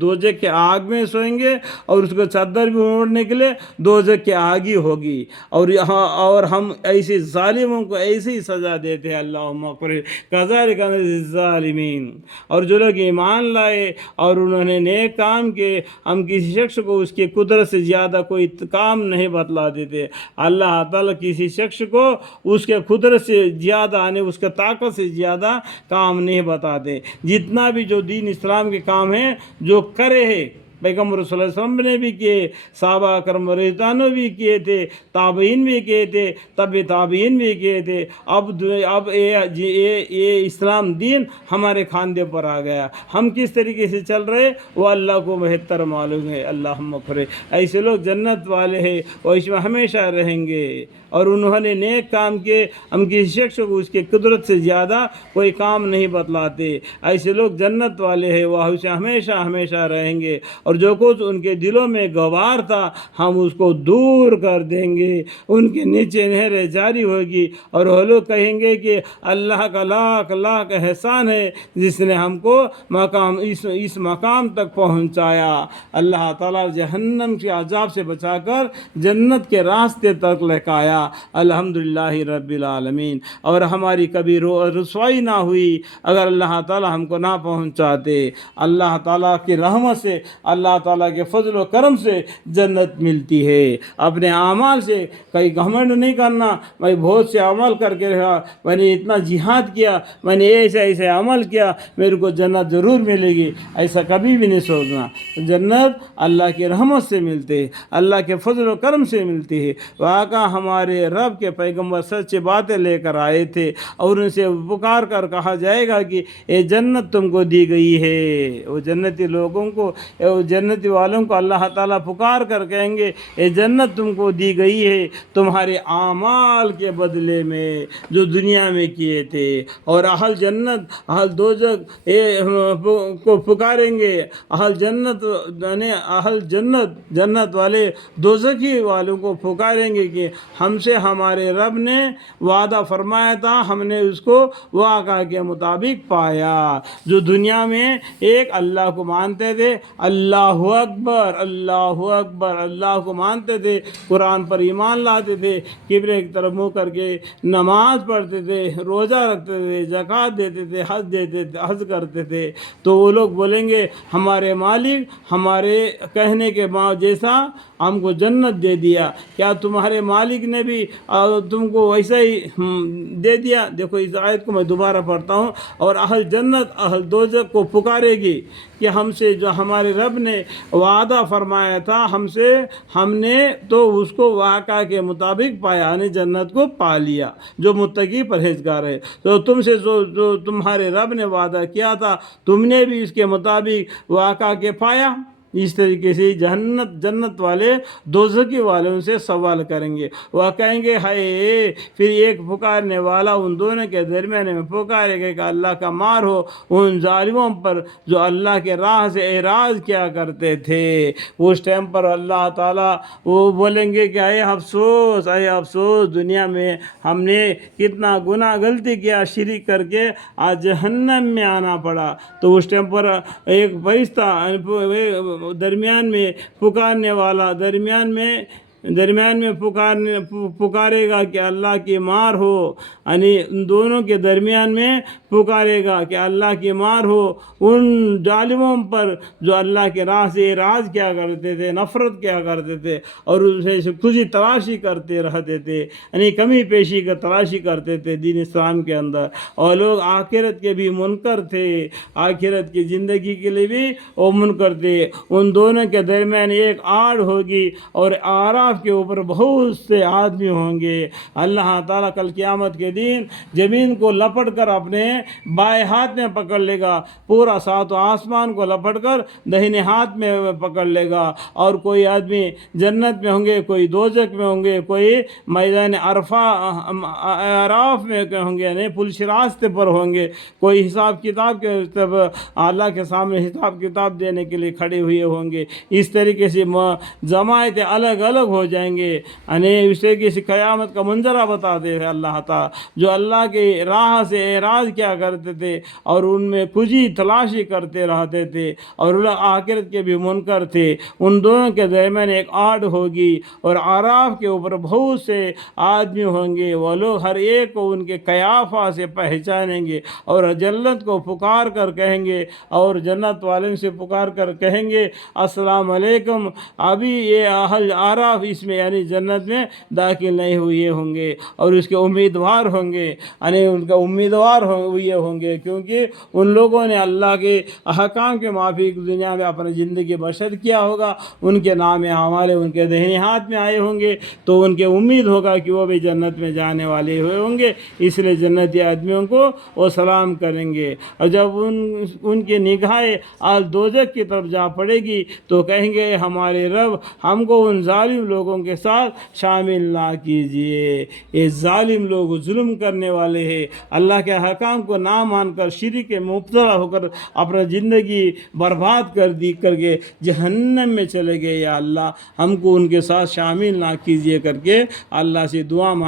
دوزخ کے آگ میں سوئیں گے اور اس کو چادر بھی اوڑھنے کے لیے دوزخ کی آگ ہی ہوگی، اور ہم ایسے ظالموں کو ایسی سزا دیتے ہیں۔ اللہم اغفر کذالک نجزی الظالمین۔ اور جو لوگ ایمان لائے اور انہوں نے نیک کام کیے، ہم کسی شخص کو اس کی قدرت سے زیادہ کوئی کام نہیں بتلا دیتے۔ اللہ تعالیٰ کسی شخص کو اس کے قدرت سے زیادہ یعنی اس کے طاقت سے زیادہ کام نہیں بتاتے۔ جتنا بھی جو دین اسلام کے کام ہیں جو کرے ہیں، پیغمبر صلی اللہ علیہ وسلم نے بھی کیے، صحابہ کرام رضوان بھی کیے تھے، تابعین بھی کیے تھے، تابعین بھی کیے تھے۔ اب یہ اسلام دین ہمارے خاندے پر آ گیا، ہم کس طریقے سے چل رہے وہ اللہ کو بہتر معلوم ہے۔ اللہم اغفر۔ ایسے لوگ جنت والے ہیں، وہ اس میں ہمیشہ رہیں گے، اور انہوں نے نیک کام کیے، ہم کسی شخص کو اس کے قدرت سے زیادہ کوئی کام نہیں بتلاتے۔ ایسے لوگ جنت والے ہیں، وہ ہمیشہ ہمیشہ رہیں گے، اور جو کچھ ان کے دلوں میں گوار تھا ہم اس کو دور کر دیں گے، ان کے نیچے نہریں جاری ہوگی، اور وہ لوگ کہیں گے کہ اللہ کا لاکھ لاکھ احسان ہے جس نے ہم کو اس مقام تک پہنچایا۔ اللہ تعالیٰ جہنم کے عذاب سے بچا کر جنت کے راستے تک لہکایا۔ الحمدللہ رب العالمین۔ اور ہماری کبھی رسوائی نہ ہوئی اگر اللہ تعالیٰ ہم کو نہ پہنچاتے۔ اللہ تعالیٰ کی رحمت سے، اللہ تعالیٰ کے فضل و کرم سے جنت ملتی ہے۔ اپنے اعمال سے کئی گھمنڈ نہیں کرنا، میں بہت سے عمل کر کے رہا، میں نے اتنا جہاد کیا، میں نے ایسے عمل کیا، میرے کو جنت ضرور ملے گی، ایسا کبھی بھی نہیں سوچنا۔ جنت اللہ کی رحمت سے ملتے ہے، اللہ کے فضل و کرم سے ملتی ہے۔ واقعہ ہمارے رب کے پیغمبر سچی باتیں لے کر آئے تھے، اور ان سے پکار کر کہا جائے گا کہ اے جنت تم کو دی گئی ہے۔ وہ جنتی لوگوں کو، جنتی والوں کو اللہ تعالیٰ پکار کر کہیں گے اے جنت تم کو دی گئی ہے تمہارے اعمال کے بدلے میں جو دنیا میں کیے تھے۔ اور اہل جنت اہل دوزخ کو پکاریں گے، اہل جنت یعنی اہل جنت والے دوزخی والوں کو پکاریں گے کہ ہم سے ہمارے رب نے وعدہ فرمایا تھا، ہم نے اس کو وعدہ کے مطابق پایا۔ جو دنیا میں ایک اللہ کو مانتے تھے، اللہ اکبر اللہ اکبر اللہ کو مانتے تھے، قرآن پر ایمان لاتے تھے، قبلے کی طرف منہ کر کے نماز پڑھتے تھے، روزہ رکھتے تھے، زکوٰۃ دیتے تھے، حج کرتے تھے، تو وہ لوگ بولیں گے ہمارے مالک ہمارے کہنے کے جیسا ہم کو جنت دے دیا، کیا تمہارے مالک نے بھی تم کو ویسا ہی دے دیا؟ دیکھو اس آیت کو میں دوبارہ پڑھتا ہوں۔ اور اہل جنت اہل دوزخ کو پکارے گی کہ ہم سے جو ہمارے رب نے وعدہ فرمایا تھا ہم نے تو اس کو واقعہ کے مطابق پایا، یعنی جنت کو پا لیا۔ جو متقی پرہیزگار ہے، تو تم سے جو تمہارے رب نے وعدہ کیا تھا تم نے بھی اس کے مطابق واقعہ کے پایا۔ اس طریقے سے جنت والے دوزخی والوں سے سوال کریں گے، وہ کہیں گے ہائے، پھر ایک پکارنے والا ان دونوں کے درمیان میں پکارے گا کہ اللہ کا مار ہو ان ظالموں پر جو اللہ کے راہ سے اعراض کیا کرتے تھے۔ اس ٹائم پر اللہ تعالیٰ وہ بولیں گے کہ اے افسوس اے افسوس، دنیا میں ہم نے کتنا گناہ غلطی کیا، شرک کر کے آج جہنم میں آنا پڑا۔ تو اس ٹائم پر ایک فرشتہ درمیان میں پکارنے والا درمیان میں پکارے گا کہ اللہ کی مار ہو، یعنی ان دونوں کے درمیان میں پکارے گا کہ اللہ کی مار ہو ان ظالموں پر جو اللہ کے راہ سے اعراض کیا کرتے تھے، نفرت کیا کرتے تھے، اور اسے خوشی تلاشی کرتے رہتے تھے، یعنی کمی پیشی کا تلاشی کرتے تھے دین اسلام کے اندر۔ اور لوگ آخرت کے بھی منکر تھے، آخرت کی زندگی کے لیے بھی وہ منکر تھے۔ ان دونوں کے درمیان ایک آڑ ہوگی، اور آراف کے اوپر بہت سے آدمی ہوں گے۔ اللہ تعالیٰ کل قیامت کے دن زمین کو لپٹ کر اپنے بائیں ہاتھ میں پکڑ لے گا، پورا سات آسمان کو لپٹ کر دہنے ہاتھ میں پکڑ لے گا، اور کوئی آدمی جنت میں ہوں گے، کوئی دوزخ میں ہوں گے، کوئی میدان عراف میں ہوں گے، یعنی پلش راستے پر ہوں گے، کوئی حساب کتاب کے اللہ کے سامنے حساب کتاب دینے کے لیے کھڑے ہوئے ہوں گے۔ اس طریقے سے جماعتیں الگ الگ ہو جائیں گے. انہیں اسے کسی قیامت کا منظرہ بتاتے ہیں اللہ تعالیٰ جو اللہ کے راہ سے اعراض کیا کرتے تھے اور ان میں کھجی تلاشی کرتے رہتے تھے اور آخرت کے بھی منکر تھے. ان دونوں کے درمیان ایک آڑ ہوگی اور اعراف کے اوپر بہت سے آدمی ہوں گے. وہ لوگ ہر ایک کو ان کے قیافہ سے پہچانیں گے اور جنت کو پکار کر کہیں گے اور جنت والوں سے پکار کر کہیں گے السلام علیکم. ابھی یہ اہل اعراف اس میں یعنی جنت میں داخل نہیں ہوئے ہوں گے اور اس کے امیدوار ہوں گے یعنی ان کا امیدوار ہوئے ہوں گے کیونکہ ان لوگوں نے اللہ کے احکام کے موافق دنیا میں اپنی زندگی بسر کیا ہوگا. ان کے نام اعمال ان کے دہنی ہاتھ میں آئے ہوں گے تو ان کے امید ہوگا کہ وہ بھی جنت میں جانے والے ہوئے ہوں گے. اس لیے جنتی آدمیوں کو وہ سلام کریں گے اور جب ان کی نگاہیں آل دوزخ کی طرف جا پڑے گی تو کہیں گے ہمارے رب ہم کو ان ظالم لوگوں کے ساتھ شامل نہ کیجیے. یہ ظالم لوگ ظلم کرنے والے ہیں اللہ کے حکام کو نہ مان کر شرک میں مبتلا ہو کر اپنا زندگی برباد کر کے جہنم میں چلے گئے. یا اللہ ہم کو ان کے ساتھ شامل نہ کیجیے کر کے اللہ سے دعا مانگ